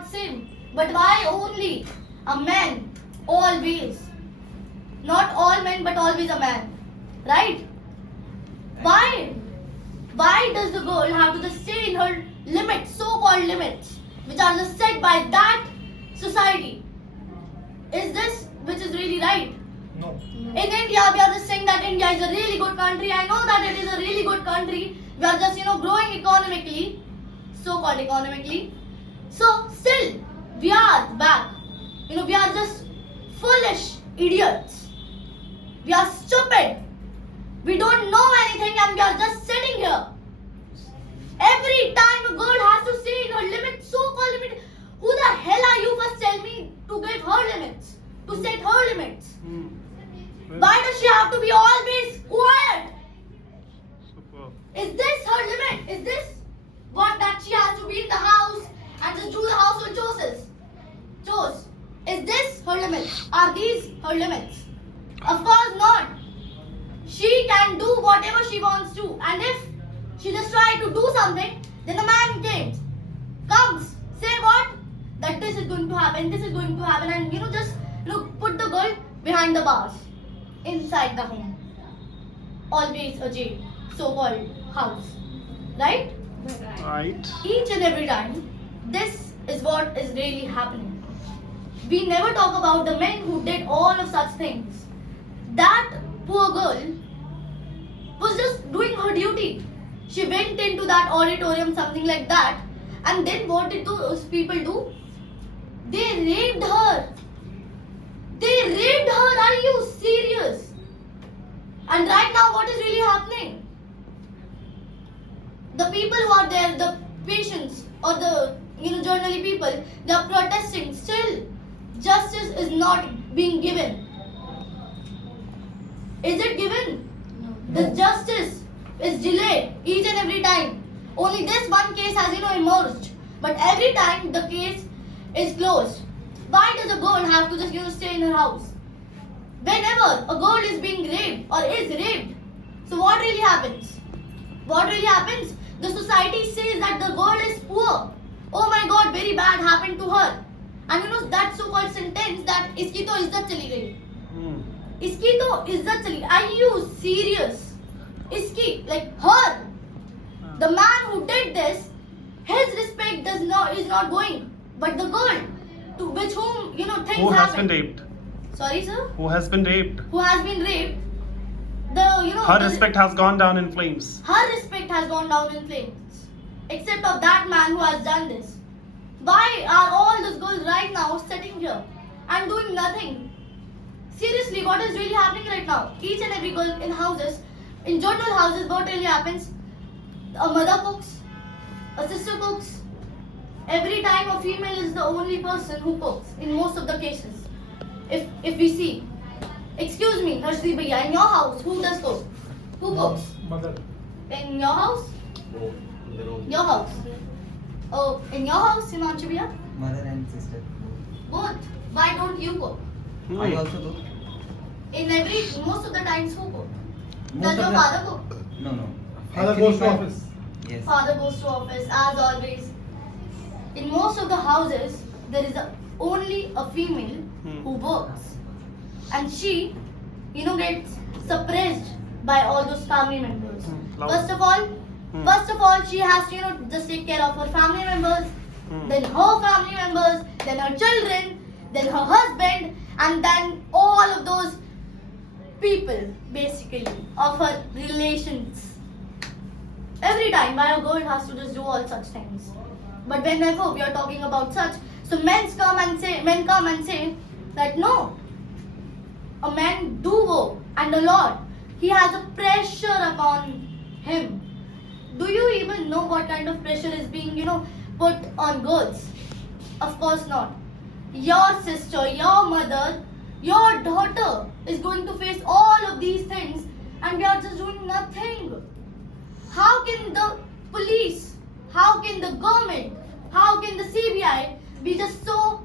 not same. But why only a man? Always. Not all men, but always a man. Right? Why? Why does the girl have to just stay in her limits, so-called limits, which are just set by that society? Is this which is really right? No. In India, we are just saying that India is a really good country. I know that it is a really good country. We are just, growing economically, so-called economically. So still, we are back. We are just foolish idiots. We are stupid. We don't know anything and we are just sitting here. Every time a girl has to stay in her limit, so-called limit. Who the hell are you first tell me to give her limits? To set her limits? Why does she have to be always quiet? Super. Is this her limit? Is this what that she has to be in the house and just do the household chores? Is this her limits? Are these her limits? Of course not. She can do whatever she wants to, and if she just try to do something, then the man comes, say what? That this is going to happen, and just put the girl behind the bars, inside the home. Always a jail, so-called house. Right? Right. Each and every time, this is what is really happening. We never talk about the men who did all of such things. That poor girl was just doing her duty. She went into that auditorium, something like that, and then what did those people do? They raped her. Are you serious? And right now, what is really happening? The people who are there, the patients or the journally people, they are protesting. Still, justice is not being given. Is it given? No. The justice is delayed each and every time. Only this one case has emerged, but every time the case is closed. Why does a girl have to just stay in her house? Whenever a girl is being raped or is raped, so what really happens? The society says that the girl is poor. Oh my God, very bad happened to her. And that so-called sentence that iski to izzat chali gayi. Iski to izzat chali gayi. Are you serious? Iski, like her. The man who did this, his respect is not going. But the girl, to which whom things happen. Who has been raped? Sorry, sir. Who has been raped? Who has been raped? Her respect has gone down in flames. Her respect has gone down in flames. Except of that man who has done this. Why are all those girls right now sitting here and doing nothing? Seriously, what is really happening right now? Each and every girl in houses, in journal houses, what really happens? A mother cooks, a sister cooks. Every time a female is the only person who cooks in most of the cases. If we see, excuse me, Harshdeep Bhaiya, in your house, who does cook? Who cooks? Mother. In your house? Your house. Oh, in your house, Himanshu Bhaiya? Mother and sister. Both. Why don't you cook? I also cook. Most of the times who cook? Most Does of your the- father cook? No. Father Actually, goes to my- office. Yes. Father goes to office, as always. In most of the houses, there is only a female who works. And she, gets suppressed by all those family members. Loud. First of all, she has to, just take care of her family members, then her family members, then her children, then her husband, and then all of those people, basically, of her relations. Every time, why a girl has to just do all such things. But whenever we are talking about such, so men come and say that no, a man do go, and a lot. He has a pressure upon him. Do you even know what kind of pressure is being, put on girls? Of course not. Your sister, your mother, your daughter is going to face all of these things, and we are just doing nothing. How can the police, how can the government, how can the CBI be just so